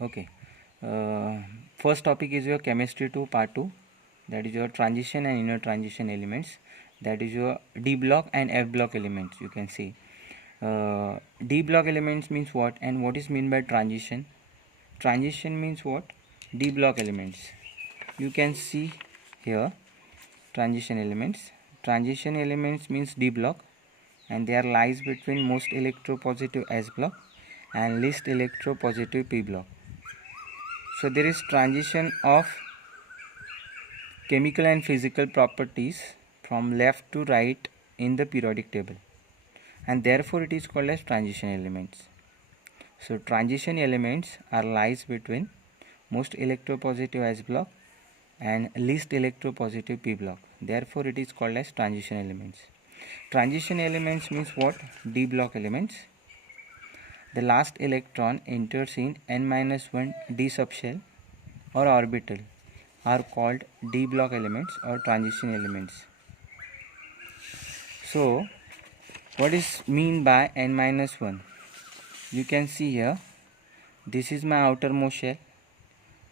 Okay. First topic is your chemistry 2 part 2, that is your transition and inner transition elements, that is your D block and F block elements. You can see D block elements means what and what is mean by transition. Transition means what? D block elements. You can see here transition elements. Transition elements means D block, and they are lies between most electropositive S block and least electropositive P block. So there is transition of chemical and physical properties from left to right in the periodic table, and therefore it is called as transition elements. So transition elements are lies between most electropositive S block and least electropositive P block. Therefore it is called as transition elements. Transition elements means what? D block elements. The last electron enters in n-1 d subshell or orbital are called D block elements or transition elements. So what is mean by n-1? You can see here, this is my outermost shell,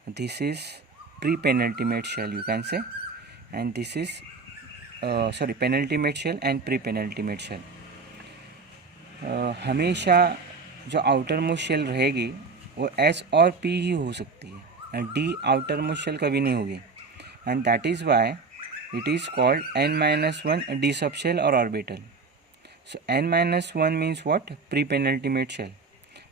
this is pre-penultimate shell you can say, and this is penultimate shell and pre-penultimate shell. हमेशा जो outer most shell रहेगी वो S और P ही हो सकती है, D outer most shell कभी नहीं होगी, and that is why it is called n-1 D subshell और orbital. So n-1 means what? Pre-penultimate shell.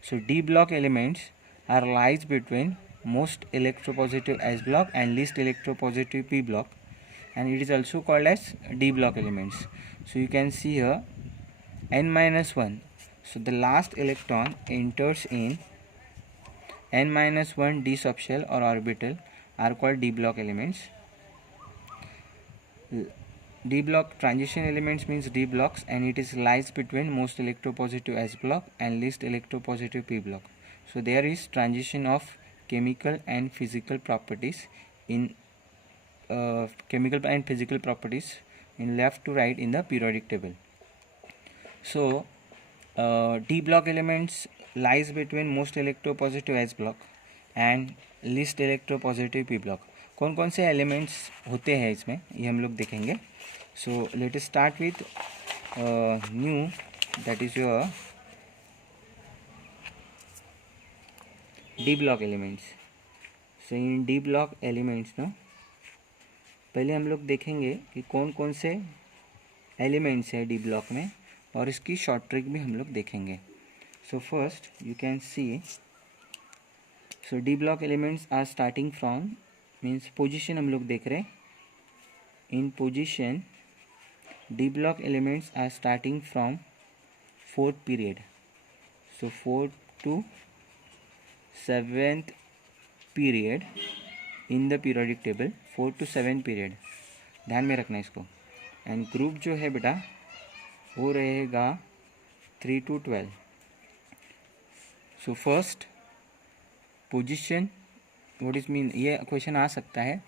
So D block elements are lies between most electropositive S block and least electropositive P block, and it is also called as D block elements. So you can see here n-1. So the last electron enters in n-1 d subshell or orbital are called D block elements. D block transition elements means D blocks, and it is lies between most electropositive S block and least electropositive P block. So there is transition of chemical and physical properties in left to right in the periodic table. So D block elements lies between most electropositive S block and least electropositive P block. कौन कौन से elements होते हैं इसमें ये हम लोग देखेंगे. So let us start with new, that is your D block elements. So in D block elements ना पहले हम लोग देखेंगे कि कौन कौन से एलिमेंट्स है डी ब्लॉक में, और इसकी शॉर्ट ट्रिक भी हम लोग देखेंगे. So first you can see, so D block elements are starting from means position हम लोग देख रहे हैं. In position D block elements are starting from fourth period. So 4th to 7th period in the periodic table, 4th to 7th period, ध्यान में रखना इसको. And group जो है बेटा वो रहेगा 3 to 12. So first position what is mean, ये क्वेश्चन आ सकता है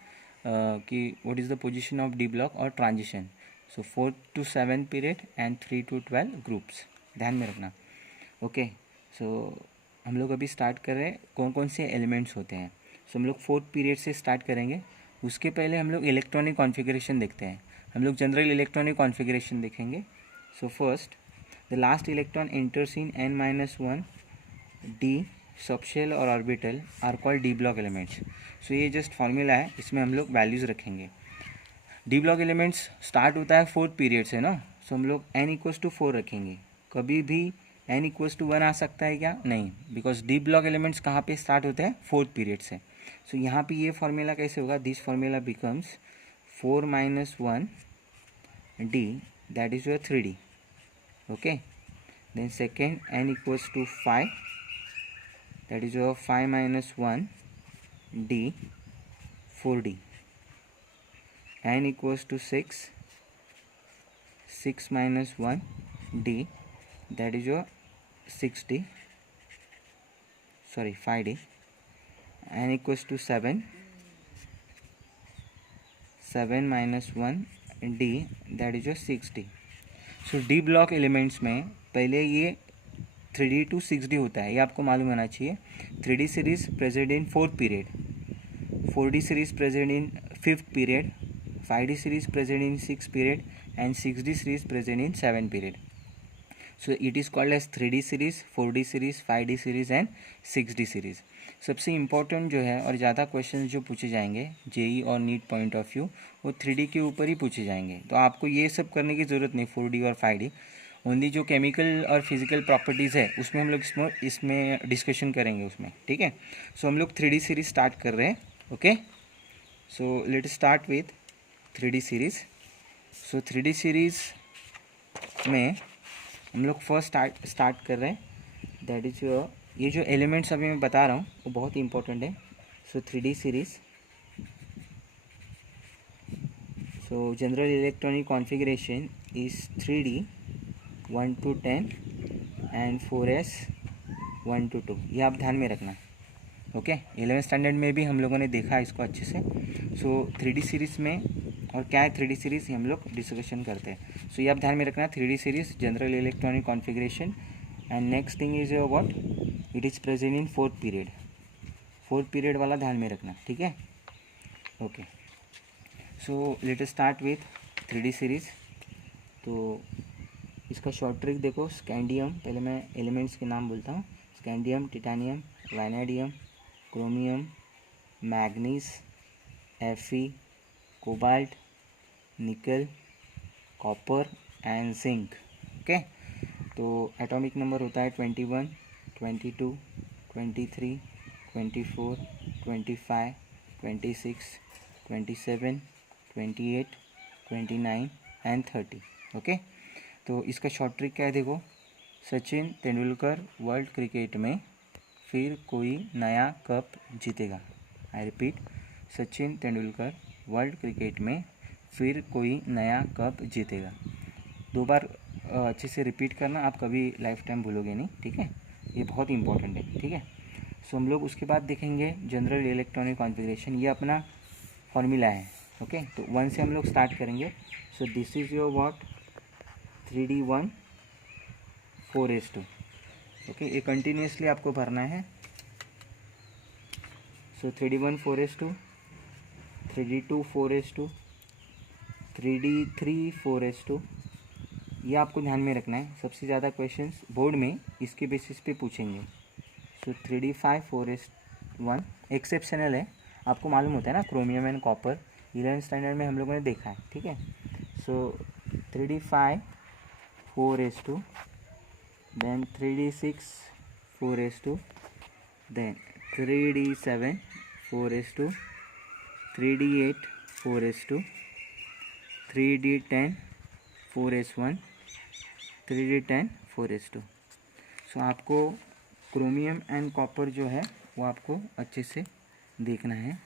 कि what is the position of D block और transition. So 4th to 7th period and 3 to 12 groups, ध्यान में रखना. ओके. सो हम लोग अभी स्टार्ट कर रहे हैं कौन कौन से एलिमेंट्स होते हैं. सो हम लोग 4th पीरियड से स्टार्ट करेंगे. उसके पहले हम लोग इलेक्ट्रॉनिक कॉन्फ़िगरेशन देखते हैं. हम लोग जनरल इलेक्ट्रॉनिक कॉन्फ़िगरेशन देखेंगे. So first the last electron enters in n-1 D subshell और orbital are called D block elements. So ये जस्ट फॉर्मूला है, इसमें हम लोग वैल्यूज़ रखेंगे. डी ब्लॉक एलिमेंट्स स्टार्ट होता है 4th पीरियड से ना. सो हम लोग n=4 रखेंगे. कभी भी n=1 आ सकता है क्या? नहीं, बिकॉज डी ब्लॉक एलिमेंट्स कहाँ पे स्टार्ट होते हैं? 4th पीरियड से. सो यहाँ पे ये फॉर्मूला कैसे होगा? This formula becomes 4 - 1 d, that is your 3d. Okay. Then second n=5, that is your 5 - 1 d, 4d. n=6, 6 - 1 d, that is your 6d, sorry 5d. n=7, 7 - 1 d, that is your 6d. So D block elements में पहले ये 3D to 6D होता है, ये आपको मालूम होना चाहिए. 3D series present in 4th period, 4D series present in 5th period, 5D series present in 6th period and 6D series present in 7th period. So it is called as 3D series, 4D series, 5D series and 6D series. सबसे important जो है और ज़्यादा question जो पूछे जाएंगे JEE और NEET point of view, वो 3D के ऊपर ही पूछे जाएंगे. तो आपको ये सब करने की ज़रूरत नहीं 4D और 5D. ओनली जो केमिकल और फिजिकल प्रॉपर्टीज़ है उसमें हम लोग इसमें डिस्कशन करेंगे उसमें, ठीक है. सो हम लोग 3D सीरीज स्टार्ट कर रहे हैं. Okay, so let start with 3D series. So 3D series में हम लोग फर्स्ट स्टार्ट कर रहे हैं. दैट इज ये जो एलिमेंट्स अभी मैं बता रहा हूँ वो बहुत ही इंपॉर्टेंट है. सो 3D series, so general electronic configuration is 3D 1 to 10 and 4S 1 to 2. ये आप ध्यान में रखना. ओके, 11th स्टैंडर्ड में भी हम लोगों ने देखा इसको अच्छे से. सो 3D सीरीज़ में और क्या है 3D सीरीज़, ये हम लोग डिस्कशन करते हैं. सो ये आप ध्यान में रखना 3D series general electronic configuration. And next thing is what, it is present in 4th period. 4th period वाला ध्यान में रखना, ठीक है. Okay, so let us start with 3D series. तो इसका शॉर्ट ट्रिक देखो. स्कैंडियम, पहले मैं एलिमेंट्स के नाम बोलता हूँ. Scandium, titanium, vanadium, chromium, manganese, Fe, cobalt, निकल, कॉपर एंड जिंक. ओके, तो एटॉमिक नंबर होता है 21, 22, 23, 24, 25, 26, 27, 28, 29 एंड 30. ओके, तो इसका शॉर्ट ट्रिक क्या है देखो. सचिन तेंदुलकर वर्ल्ड क्रिकेट में फिर कोई नया कप जीतेगा. I repeat, Sachin Tendulkar world cricket में फिर कोई नया कप जीतेगा. 2 बार अच्छे से रिपीट करना, आप कभी लाइफ टाइम भूलोगे नहीं, ठीक है. ये बहुत इंपॉर्टेंट है, ठीक है. सो हम लोग उसके बाद देखेंगे जनरल इलेक्ट्रॉनिक कॉन्फ़िगरेशन. ये अपना फॉर्मूला है. ओके, तो 1 से हम लोग स्टार्ट करेंगे. So this is your what 3D1 4S2. Okay, ये कंटिन्यूसली आपको भरना है. सो 3D1 4S2, 3D2 4S2, 3D3 4S2. ये आपको ध्यान में रखना है. सबसे ज़्यादा क्वेश्चंस बोर्ड में इसके बेसिस पे पूछेंगे. सो 3D5 4S1 एक्सेप्शनल है, आपको मालूम होता है ना. Chromium and copper 11th standard में हम लोगों ने देखा है, ठीक है. सो 3D5 4S2, then 3D6 4S2, then 3D7 4S2, 3D8 4S2, 3D10 4S1, 3D10 4S2. सो आपको क्रोमियम एंड कॉपर जो है वो आपको अच्छे से देखना है.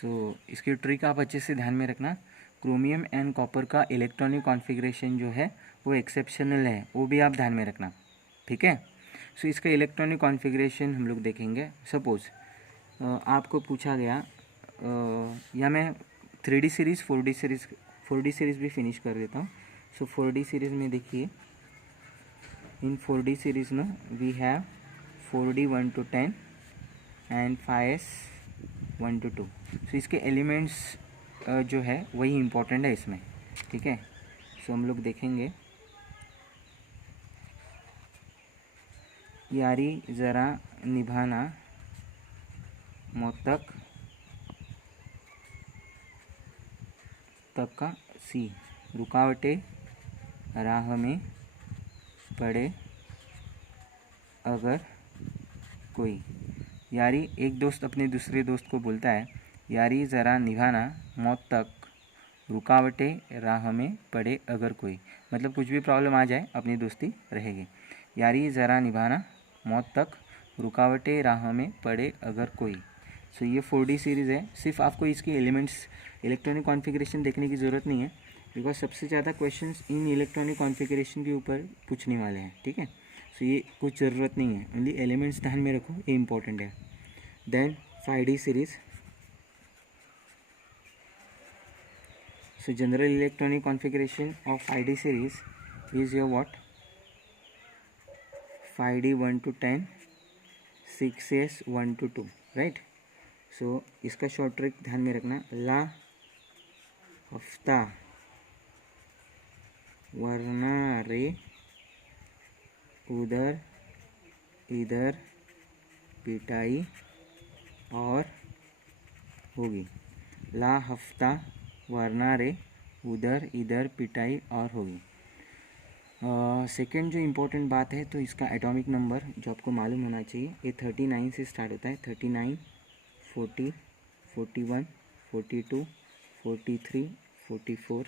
सो इसकी ट्रिक आप अच्छे से ध्यान में रखना. क्रोमियम एंड कॉपर का इलेक्ट्रॉनिक कॉन्फ़िगरेशन जो है वो एक्सेप्शनल है, वो भी आप ध्यान में रखना, ठीक है. सो इसका इलेक्ट्रॉनिक कॉन्फ़िगरेशन हम लोग देखेंगे. सपोज़ आपको पूछा गया, या मैं 3D सीरीज़ 4D सीरीज़ भी फिनिश कर देता हूँ. सो 4D सीरीज़ में देखिए, इन 4D सीरीज़ में we have 4D 1 to 10 and 5S 1 to 2. So इसके एलिमेंट्स जो है वही इम्पोर्टेंट है इसमें, ठीक है. सो हम लोग देखेंगे. यारी ज़रा निभाना मौत तक का सी, रुकावटें राह में पड़े अगर कोई. यारी, एक दोस्त अपने दूसरे दोस्त को बोलता है, यारी ज़रा निभाना मौत तक, रुकावटें राह में पड़े अगर कोई. मतलब कुछ भी प्रॉब्लम आ जाए अपनी दोस्ती रहेगी. यारी ज़रा निभाना मौत तक, रुकावटें राह में पड़े अगर कोई. सो ये 4D सीरीज़ है. सिर्फ आपको इसकी एलिमेंट्स इलेक्ट्रॉनिक कॉन्फ़िगरेशन देखने की ज़रूरत नहीं है, बिकॉज सबसे ज़्यादा क्वेश्चंस इन इलेक्ट्रॉनिक कॉन्फ़िगरेशन के ऊपर पूछने वाले हैं, ठीक है. सो ये कुछ ज़रूरत नहीं है, ओनली एलिमेंट्स ध्यान में रखो, ये इंपॉर्टेंट है. Then 5D series. So general electronic configuration of 5D series is your what 5D 1 to 10, 6S 1 to 2, right. So इसका शॉर्ट ट्रिक ध्यान में रखना, ला हफ्ता वरना रे उधर इधर पिटाई और होगी। ला हफ्ता वरना रे उधर इधर पिटाई और होगी। सेकेंड जो इम्पोर्टेंट बात है, तो इसका एटॉमिक नंबर जो आपको मालूम होना चाहिए, ये 39 से स्टार्ट होता है। 39, 40, 41, 42, 43, 44,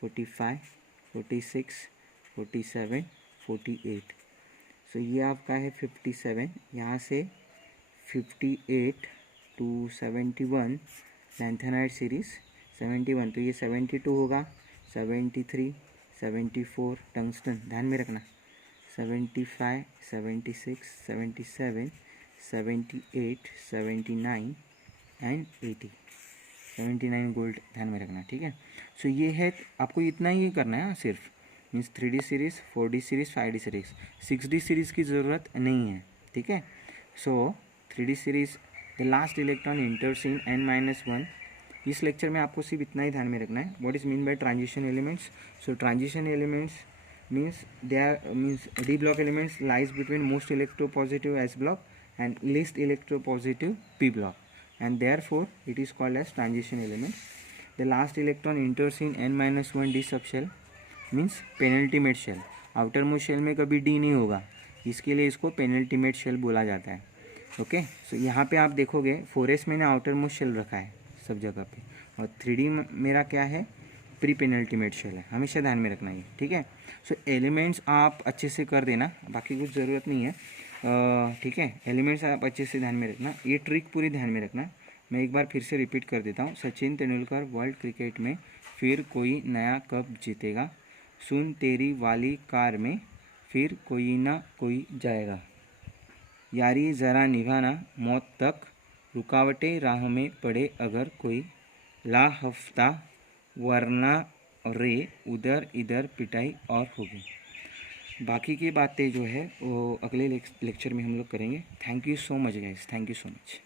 45, 46, 47, 48। सो ये आपका है 57। यहाँ से 58 to 71 लैंथेनाइड सीरीज़ 71, तो ये 72 होगा। 73, 74 टंगस्टन, ध्यान में रखना। 75, 76, 77, 78, 79 एंड 80। 79 गोल्ड, ध्यान में रखना, ठीक है। सो ये है, आपको इतना ही करना है सिर्फ, means 3D series, 4D series, 5D series, 6D series की ज़रूरत नहीं है, ठीक है। सो 3D series, the last electron इंटर्स in n-1। इस लेक्चर में आपको सिर्फ इतना ही ध्यान में रखना है, what is mean by transition elements. So transition elements means they are means D block elements lies between most electropositive S block and least electropositive p block, and therefore it is called as transition element. The last electron enters in n-1 d subshell, means penultimate shell. Outermost shell में कभी D नहीं होगा, इसके लिए इसको penultimate shell बोला जाता है। ओके, सो यहाँ पे आप देखोगे 4s मैंने आउटर मोस्ट शेल रखा है सब जगह पे, और 3D मेरा क्या है, प्री पेनल्टीमेट शेल है, हमेशा ध्यान में रखना ये, ठीक है। सो एलिमेंट्स आप अच्छे से कर देना, बाकी कुछ ज़रूरत नहीं है, ठीक है। एलिमेंट्स आप अच्छे से ध्यान में रखना, ये ट्रिक पूरी ध्यान में रखना। मैं एक बार फिर से रिपीट कर देता हूँ। सचिन तेंदुलकर वर्ल्ड क्रिकेट में फिर कोई नया कप जीतेगा, सुन तेरी वाली कार में फिर कोई ना कोई जाएगा, यारी ज़रा निभाना मौत तक, रुकावटें राह में पड़े अगर कोई, ला हफ्ता वरना रे उधर इधर पिटाई और होगी। बाकी की बातें जो है वो अगले लेक्चर में हम लोग करेंगे। Thank you so much guys, thank you so much.